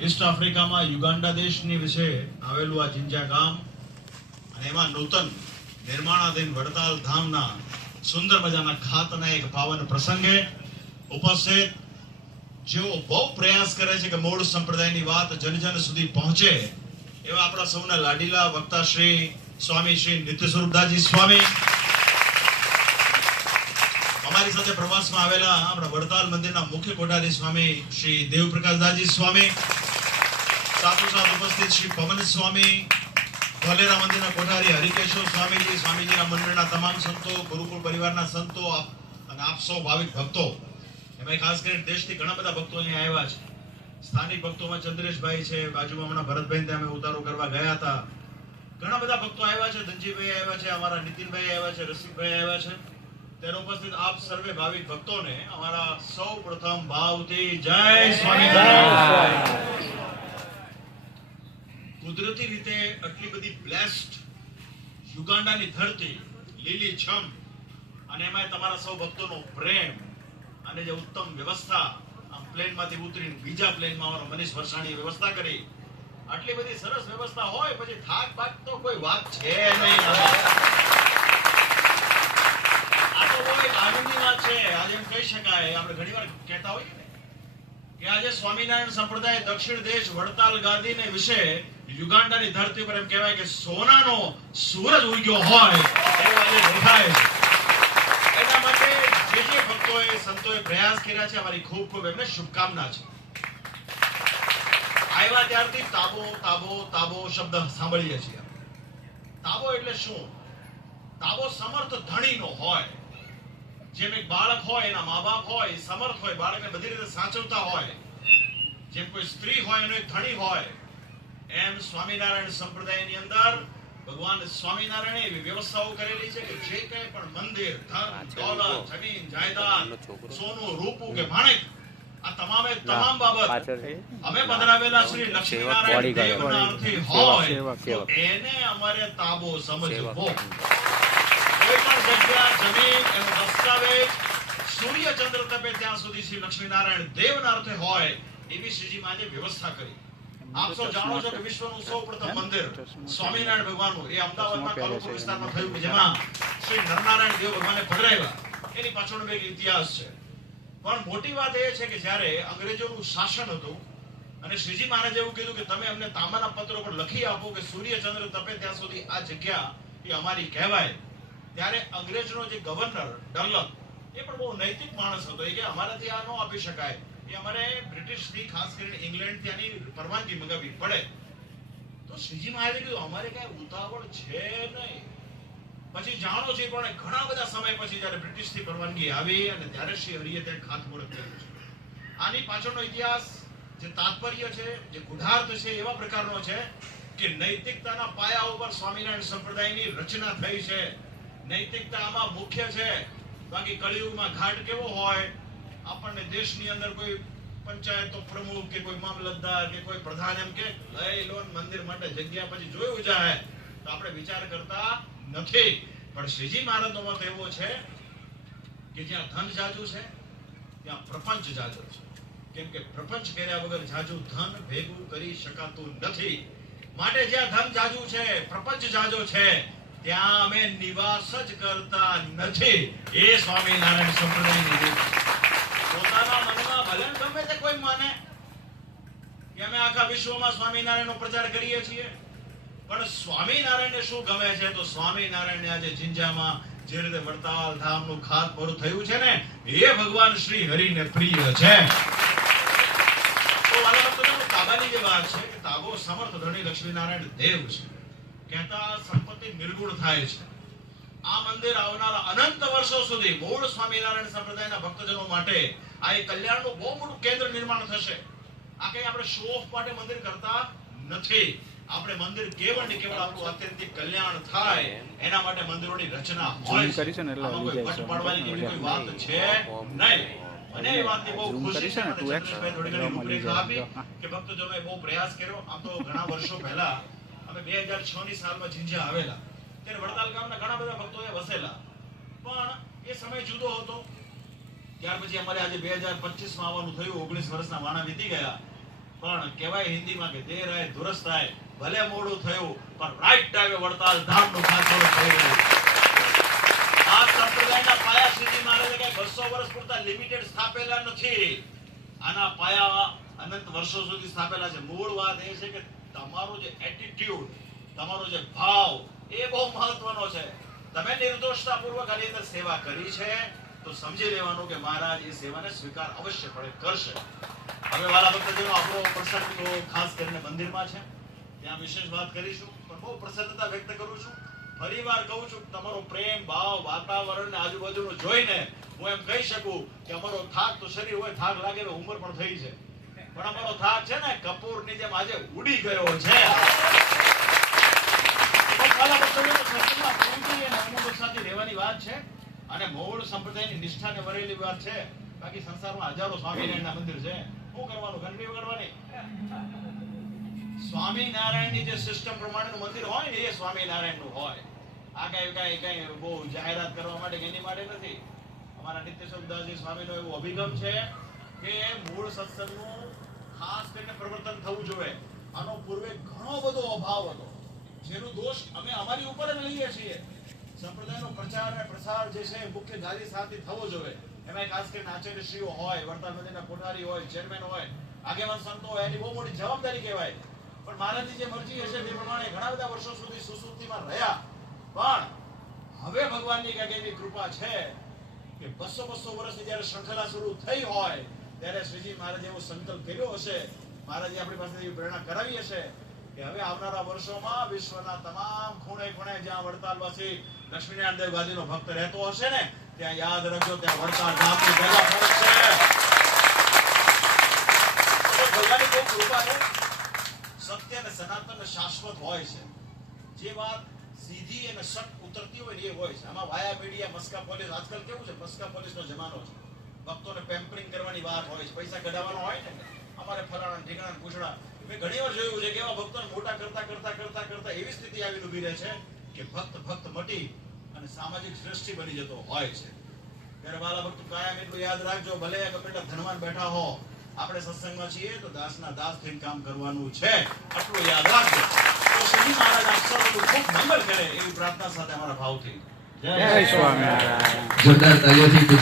East આફ્રિકામાં Uganda દેશની વિશે આવેલું આ જિંજા ગામ અને એમાં નૂતન નિર્માણાધીન વડતાલ ધામના સુંદર મજાના ખાતના એક પાવન પ્રસંગે ઉપસ્થિત જેઓ બહુ પ્રયાસ કરે છે કે મૂળ સંપ્રદાયની વાત જન સુધી પહોંચે એવા આપણા સૌના લાડીલા વક્તા શ્રી સ્વામી શ્રી નિત્ય સ્વરૂપદાસજી સ્વામી, અમારી સાથે પ્રવાસમાં આવેલા આપણા વડતાલ મંદિરના મુખ્ય કોઠારી સ્વામી શ્રી દેવપ્રકાશદાસજી સ્વામી, સાથોસાથ ઉપસ્થિત શ્રી પવન સ્વામી, ધોલેરા મંદિરના કોઠારી હરિકેશવ સ્વામીજી, સ્વામીજીના મંડળના તમામ સંતો, ગુરુકુળ પરિવારના સંતો અને આપ સૌ ભાવિક ભક્તો, એમાં ખાસ કરીને દેશથી ઘણા બધા ભક્તો અહીંયા આવ્યા છે. સ્થાનિક ભક્તોમાં ચંદ્રેશભાઈ છે, બાજુમાં હમણાં ભરતભાઈ અમે ઉતારો કરવા ગયા હતા. ઘણા બધા ભક્તો આવ્યા છે, ધનજીભાઈ આવ્યા છે, અમારા નીતિનભાઈ આવ્યા છે, રસિકભાઈ આવ્યા છે. તેનો ઉપસ્થિત આપ સર્વે ભાવિક ભક્તોને અમારા સૌ પ્રથમ ભાવથી જય સ્વામિનારાયણ. કુદરતી રીતે આટલી બધી બ્લેસ્ડ યુગાન્ડાની ધરતી લીલી છમ અને એમાં તમારા સૌ ભક્તોનો પ્રેમ અને જે ઉત્તમ વ્યવસ્થા, આમ પ્લેનમાંથી ઉતરીને બીજા પ્લેનમાં અમારો મનીષ વરસાણીએ વ્યવસ્થા કરી. આટલી બધી સરસ વ્યવસ્થા હોય પછી થાક બાક તો કોઈ વાત છે નહીં. આ તો બહુ એક આનંદની વાત છે. આજે એમ કહી શકાય, આપણે ઘણીવાર કહેતા હોઈએ ને કે આજે સ્વામિનારાયણ સંપ્રદાય દક્ષિણ દેશ વડતાલ ગાદીને વિશે યુગાન્ડાની ધરતી પર એમ કહેવાય કે સોનાનો સૂરજ ઉગ્યો હોય એવું આજે દેખાય છે. એના માટે જે ભક્તોએ સંતોએ પ્રયાસ કર્યા છે, અમારી ખૂબ ખૂબ એમને શુભકામના છે. આવ્યા ત્યારથી તાબો તાબો તાબો શબ્દ સાંભળીએ છીએ. તાબો એટલે શું? તાબો સમર્થ ધણીનો હોય. જેમ એક બાળક હોય, એના મા બાપ હોય, સમર્થ હોય, બાળકને બધી રીતે સાચવતા હોય. જેમ કોઈ સ્ત્રી હોય એનો એક ધણી હોય, એમ સ્વામિનારાયણ સંપ્રદાયની અંદર ભગવાન સ્વામિનારાયણે એવી વ્યવસ્થાઓ કરેલી છે કે જે કંઈ પણ મંદિર, ધન, દોલત, જમીન, જાયદાદ, સોનું, રૂપું કે માણેક, આ તમામે તમામ બાબત અમે પધરાવેલા શ્રી લક્ષ્મીનારાયણ દેવના અર્થે હોય તો એને અમારે તાબો સમજવો. કોઈ પણ જગ્યા, જમીન, એનો દસ્તાવેજ સૂર્ય ચંદ્ર તપે ત્યાં સુધી શ્રી લક્ષ્મીનારાયણ દેવના અર્થે હોય એવી શ્રીજી માએ વ્યવસ્થા કરી. આપ સૌ જાણો છો કે વિશ્વનું સૌપ્રથમ મંદિર સ્વામિનારાયણ ભગવાનનું એ અમદાવાદમાં કાલુપુર વિસ્તારમાં થયું કે જેમાં શ્રી નરનારાયણ દેવ ભગવાને પધરાવ્યા. એની પાછળનો એક ઇતિહાસ છે. પણ મોટી વાત એ છે કે જ્યારે અંગ્રેજોનું શાસન હતું અને શ્રીજી મહારાજે એવું કીધું કે તમે અમને તાંબાના પત્રો પર લખી આપો કે સૂર્ય ચંદ્ર તપે ત્યાં સુધી આ જગ્યા એ અમારી કહેવાય, ત્યારે અંગ્રેજનો જે ગવર્નર ડનલપ એ પણ બહુ નૈતિક માણસ હતો. એ કે અમારાથી આ ન આપી શકાય, એ અમારે બ્રિટિશથી ખાસ કરીને ઇંગ્લેન્ડથી આની પરવાનગી મંગાવવી પડે. તો શ્રીજી મહારાજે કીધું અમારે કઈ ઉતાવળ છે નહીં. પછી જાણો છે પણ ઘણા બધા સમય પછી જયારે બ્રિટિશથી પરવાનગી આવી અને ત્યારે શ્રી હરિએ તે ખાતમુહૂર્ત કર્યું છે. આની પાછળનો ઇતિહાસ જે તાત્પર્ય છે, જે ગુઢાર્થ છે, એવા પ્રકારનો છે કે નૈતિકતાના પાયા ઉપર સ્વામિનારાયણ સંપ્રદાયની રચના થઈ છે. નૈતિકતા આમાં મુખ્ય છે. બાકી કળિયુગમાં ઘાટ કેવો હોય, આપણને દેશની અંદર કોઈ પંચાયતો પ્રમુખ કે કોઈ મામલતદાર કે કોઈ પ્રધાન એમ કે લઈ લો મંદિર માટે જગ્યા, પછી જોયું જાય તો આપણે વિચાર કરતા નથી. પણ શ્રીજી મહારાજનો મત એવો છે કે જ્યાં ધન જાજુ છે ત્યાં પ્રપંચ જાજો છે. કેમ કે પ્રપંચ કર્યા વગર જાજુ ધન ભેગું કરી શકાતું નથી. માટે જ્યાં ધન જાજુ છે, પ્રપંચ જાજો છે, ત્યાં અમે નિવાસ જ કરતા નથી. એ સ્વામિનારાયણ સંપ્રદાયની રીત. પોતાના મનમાં ભલે ગમે તે કોઈ માને કે અમે આખા વિશ્વમાં સ્વામિનારાયણનો પ્રચાર કરીએ છીએ, પણ સ્વામિનારાયણને શું ગમે છે? તો સ્વામિનારાયણને આજે જિંજામાં જે રીતે વડતાલ ધામનું ખાતમુહૂર્ત થયું છે ને, એ ભગવાન શ્રી હરિને પ્રિય છે. તો વાલા ભક્તો, તાબાની જે વાત છે કે તાબો સમર્થ ધણી લક્ષ્મીનારાયણ દેવ છે. કહેતા સંપત્તિ નિર્ગુણ થાય છે. આ મંદિર આવનારા અનંત વર્ષો સુધી મૂળ સ્વામિનારાયણ સંપ્રદાયના ભક્તજનો માટે આ એક કલ્યાણનું બહુ મોટું કેન્દ્ર નિર્માણ થશે. આ કઈ આપણે શો ઓફ માટે મંદિર કરતા નથી. આપણે મંદિર કેવળ ને કેવળ આપણું આત્યંતિક કલ્યાણ થાય એના માટે મંદિરોની રચના હોય છે. આમાં કોઈ વટ પાડવાની કોઈ વાત છે નહીં. અને એ વાતની બહુ ખુશી છે. ચંદ્રશભાઈ થોડી ઘણી રૂપરેખા આપી કે ભક્તજનોએ બહુ પ્રયાસ કર્યો. આમ તો ઘણા વર્ષો પહેલા અમે 2006 ની સાલમાં જિંજા આવેલા, ત્યારે વડતાલ ગામના ઘણા બધા ભક્તોએ વસેલા, પણ એ સમય જુદો હતો. ત્યાર પછી અમારે આજે 2025 માં આવવાનું થયું. 19 વર્ષના વાણા વીતી ગયા. પણ કહેવાય હિન્દીમાં કે દેર આય દુરસ્ત આય, ભલે મોડું થયું પણ રાઈટ ટાઈમે વડતાલ ધામનું ખાતરું થઈ ગયું. આ સંપ્રદાયના પાયા શ્રીજી મહારાજે કઈ 200 વર્ષ પૂરતા લિમિટેડ સ્થાપેલા નથી. આના પાયા અનંત વર્ષો સુધી સ્થાપેલા છે. મૂળ વાત એ છે કે તમારો જે એટીટ્યુડ, તમારો જે ભાવ, એ બહુ મહત્વનો છે. તમે નિર્દોષતાપૂર્વક આની અંદર સેવા કરી છે તો સમજી લેવાનું કે મહારાજ એ સેવાને સ્વીકાર અવશ્યપણે કરશે. હવે વાલા ભક્તજનો, આપણો પ્રસંગ તો ખાસ કરીને મંદિરમાં છે, ત્યાં વિશેષ વાત કરીશું, પણ બહુ પ્રસન્નતા વ્યક્ત કરું છું. ફરીવાર કહું છું, તમારો પ્રેમ ભાવ, વાતાવરણ ને આજુબાજુનું જોઈને હું એમ કહી શકું કે અમારો થાક તો શરીર હોય, થાક લાગે તો ઉંમર પણ થઈ છે, પણ અમારો થાક છે ને કપૂરની જેમ આજે ઉડી ગયો છે. રહેવાની વાત છે અને મૂળ સંપ્રદાયની નિષ્ઠાને વરેલી વાત છે. બાકી સંસારમાં હજારો સ્વામિનારાયણના મંદિર છે, શું કરવાનું? ઘંટડી વગાડવાની? સ્વામિનારાયણની જે સિસ્ટમ પ્રમાણેનું મંદિર હોય ને, એ સ્વામિનારાયણનું હોય. આ કઈ બહુ જાહેરાત કરવા માટે એની માટે નથી. અમારા નિત્યસ્વરૂપદાસજી સ્વામીનો એવો અભિગમ છે કે મૂળ સત્સંગનું ખાસ કરીને પ્રવર્તન થવું જોઈએ. આનો પૂર્વે ઘણો બધો અભાવ હતો, જેનો દોષ અમે અમારી ઉપર જ લઈએ છીએ. સંપ્રદાયનો પ્રચાર અને પ્રસાર જે છે મુખ્ય ગાદી સાથે થવો જોઈએ. એમાં ખાસ કરીને આચાર્યશ્રીઓ હોય, વડતાલ મંદિરના કોઠારી હોય, ચેરમેન હોય, આગેવાન સંતો હોય, એની બહુ મોટી જવાબદારી કહેવાય. પણ મહારાજની જે મરજી હશે તે પ્રમાણે ઘણા બધા વર્ષો સુધી સુસુપ્તિમાં રહ્યા. પણ હવે ભગવાનની કઈક એવી કૃપા છે કે 200 વર્ષની જયારે શૃંખલા શરૂ થઈ હોય ત્યારે શ્રીજી મહારાજે એવો સંકલ્પ કર્યો હશે, મહારાજે આપણી પાસે એવી પ્રેરણા કરાવી હશે કે હવે આવનારા વર્ષોમાં વિશ્વના તમામ ખૂણે ખૂણે જ્યાં વડતાલવાસી લક્ષ્મીનારાયણ દેવ ગાદીનો ભક્ત રહેતો હશે ને, ત્યાં યાદ રાખજો, ત્યાં વડતાલ ધામની ભેગા પડશે. ભગવાનની બહુ કૃપા છે. સત્ય અને સનાતન અને શાશ્વત હોય છે. જે વાત સીધી અને સટ ઉતરતી હોય ને એ હોય છે. આમાં વાયા મીડિયા, મસ્કા પોલીસ, આજકાલ કેવું છે, મસ્કા પોલીસનો જમાનો છે. ભક્તોને પેમ્પરિંગ કરવાની વાત હોય છે, પૈસા કઢાવવાનો હોય ને, અમારે ફલાણા ઠીકાણા પૂછડા. મેં ઘણી વાર જોયું છે કે એવા ભક્તોને મોટા કરતા એવી સ્થિતિ આવીને ઊભી રહે છે કે ભક્ત મટી અને સામાજિક શ્રેષ્ઠી બની જતો હોય છે. ત્યારે વાલા ભક્તો, કાયમ એટલું યાદ રાખજો, ભલે ગમે એટલા ધનવાન બેઠા હો, આપણે સત્સંગમાં છીએ તો દાસના દાસ થઈને કામ કરવાનું છે, આટલું યાદ રાખજો. તો શ્રી મહારાજ આપ સૌનું ખૂબ મંગળ કરે એવી પ્રાર્થના સાથે અમારા ભાવથી જય સ્વામિનારાયણ. જોરદાર તાળીઓથી